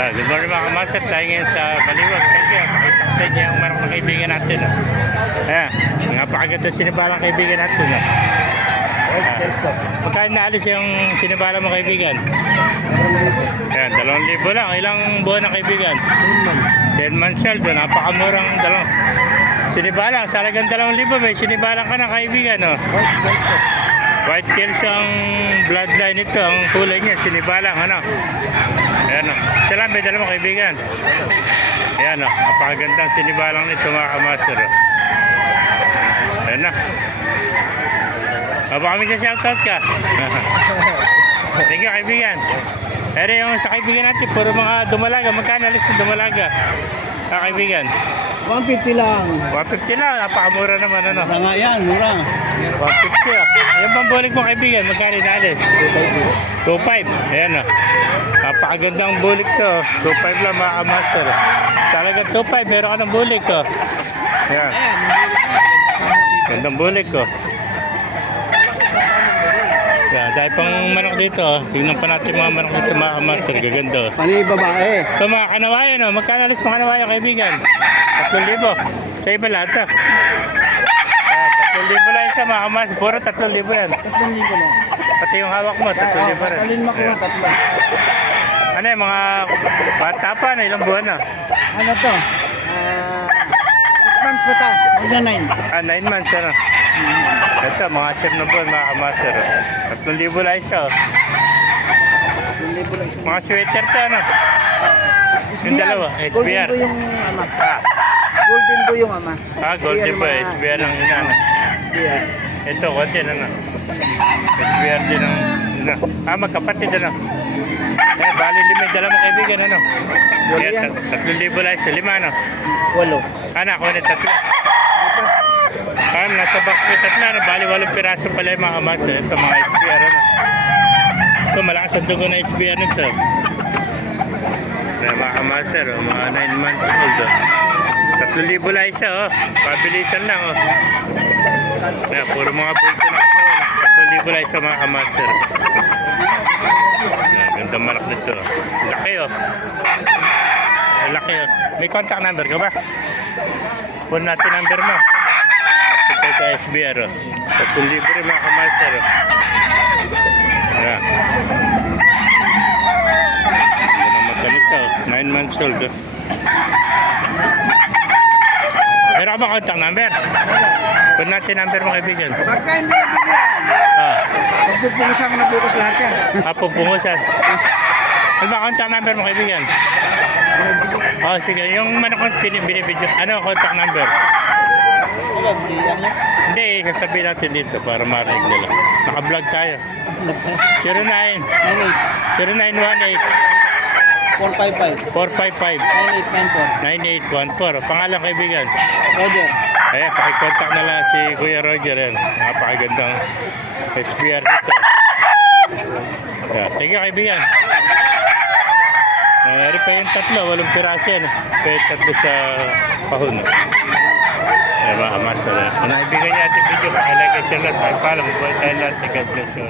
Good morning mga kamaster. Tayo ngayon sa Baliwag. Kaya pakita ko sa inyo yung marang na kaibigan natin. Ayan, napakaganda sinibalang kaibigan natin. Magkano naalis yung sinibalang mo kaibigan? Ayan, 2,000 lang. Ilang buwan na kaibigan? 10 months old. Napakamurang dalawang sinibalang. Sa halagang 2,000 may sinibalang ka na kaibigan. White Kelso ang bloodline nito. Ang kulay niya, sinibalang. Ayan o. Siya lang, may dala mo kaibigan. Ayan o. Napakagandang sinibalang nito mga kamaster. Ayan na. Baka kami sa shoutout ka. Thank you kaibigan. Pero yung sa kaibigan natin, puro mga dumalaga. Magkano alis mo dumalaga? Kaibigan. 150 lang. 150 lang. Napakamura naman. Mura nga yan, mura. 150 ah. Yung pambulig mo kaibigan, magkano naalis? 2.5. Ayan o. Napakagandang bulik to. 2.5 lang mga kamaster. Sa halagang 2.5, meron ka ng bulik ko. Ayan. Gandang bulik ko. Yeah, dahil pang manok dito. Tingnan pa natin mga manok dito mga kamaster. Gaganda. Pani babae. Ito mga kanawayan. Magkano alis mga kanawayan kaibigan? 3,000. Sa iba lahat to. 3,000 lang isa mga kamaster. Puro 3,000 yan. 3,000 lang. Pati yung hawak mo, 3,000 rin. Tatalin makuha, tatlo. Ano yung mga bata pa na ilang buwan na? Ano to? 6 months patas. Magna 9. 9 months ano? Ito, mga 7 na buwan mga kamaster. 3,000 lang isa. 3,000 lang isa. Mga sweater to ano? Yung dalawa, SBR. Golden po yung ama. Golden po yung ama. Golden po, SBR ang ina. SBR. Ito, konti ano? SBR din ang ina. Magkapatid ano? Bali lima yung dala mo kaibigan ano? Kaya 3,000 lang isa. 5 ano? 8. Ako na 3. Nasa box may 3 ano? Bali 8 piraso pala yung mga kamaster. Ito mga SBR ano? Ito malakas ang dugo na SBR nito. Mga kamaster, mga 9 months old. 3,000 lang isa pabilisan lang puro mga bulto na katawan. 3,000 lang isa mga kamaster. Gandang marak nito. Laki laki May contact number ka ba? Puno natin number mo. Ito sa SBR 3,000 rin mga kamaster. Gandang magkamit 9 months old. Meron ka ba contact number? Puno natin number mo kaibigan. Pagka hindi bigyan, magpupungusan ko na bukas lahat yan. Pupungusan. Ano ba contact number mo kaibigan? Sige. Yung manok kong binibidyo. Ano contact number? Hindi, sasabihin natin dito para marinig nila. Naka-vlog tayo. 09 0918 455 455 9894. 9814. Pangalan kaibigan? Roger. Ayan, pakikontak na lang si Kuya Roger. Napakagandang SBR nito. Thank you kaibigan. Mayroon pa yung 3, 8 piraso yan. Kaya 3 sa pahon. Mga kamaster. Kung naibigan niya ating video, pakilagay siya lahat. Paalam, buhay tayo lahat. God bless you.